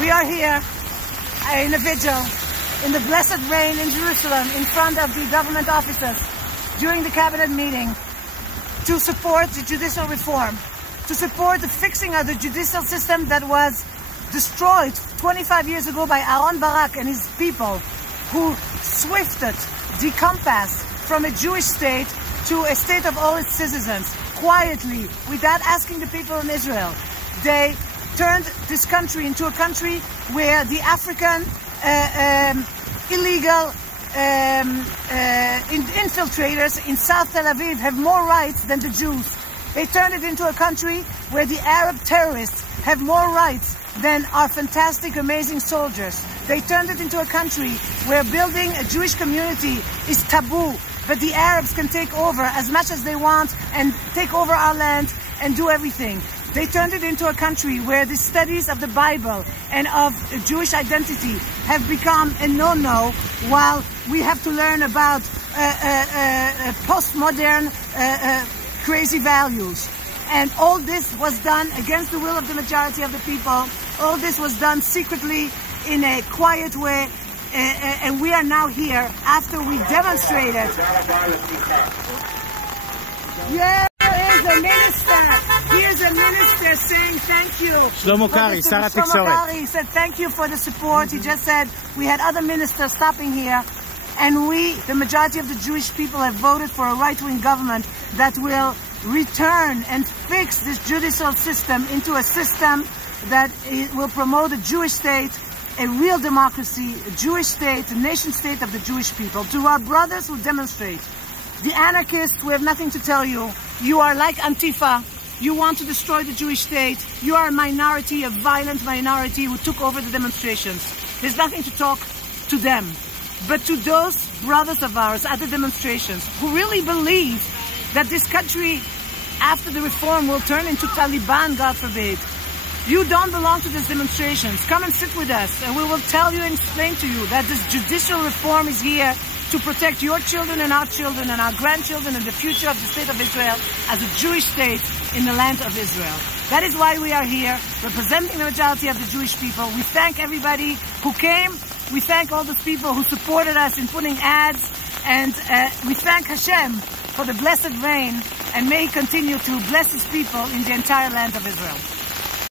We are here in a vigil in the blessed rain in Jerusalem in front of the government offices during the cabinet meeting to support the judicial reform, to support the fixing of the judicial system that was destroyed 25 years ago by Aaron Barak and his people, who swifted the compass from a Jewish state to a state of all its citizens, quietly, without asking the people in Israel. They turned this country into a country where the African illegal infiltrators in South Tel Aviv have more rights than the Jews. They turned it into a country where the Arab terrorists have more rights than our fantastic, amazing soldiers. They turned it into a country where building a Jewish community is taboo, but the Arabs can take over as much as they want and take over our land and do everything. They turned it into a country where the studies of the Bible and of Jewish identity have become a no-no, while we have to learn about postmodern crazy values. And all this was done against the will of the majority of the people. All this was done secretly in a quiet way. And we are now here after we demonstrated. Yeah, here's a minister. Here's a minister saying thank you. Shlomo Kari, Sarah Tiksoret. He said thank you for the support. He just said we had other ministers stopping here. And we, the majority of the Jewish people, have voted for a right-wing government that will return and fix this judicial system into a system that will promote a Jewish state, a real democracy, a Jewish state, a nation state of the Jewish people. To our brothers who demonstrate, the anarchists, we have nothing to tell you. You are like Antifa. You want to destroy the Jewish state. You are a minority, a violent minority who took over the demonstrations. There's nothing to talk to them. But to those brothers of ours at the demonstrations who really believe that this country, after the reform, will turn into Taliban, God forbid. You don't belong to these demonstrations. Come and sit with us, and we will tell you and explain to you that this judicial reform is here to protect your children and our grandchildren and the future of the state of Israel as a Jewish state in the land of Israel. That is why we are here, representing the majority of the Jewish people. We thank everybody who came. We thank all those people who supported us in putting ads. And we thank Hashem for the blessed rain, and may He continue to bless His people in the entire land of Israel.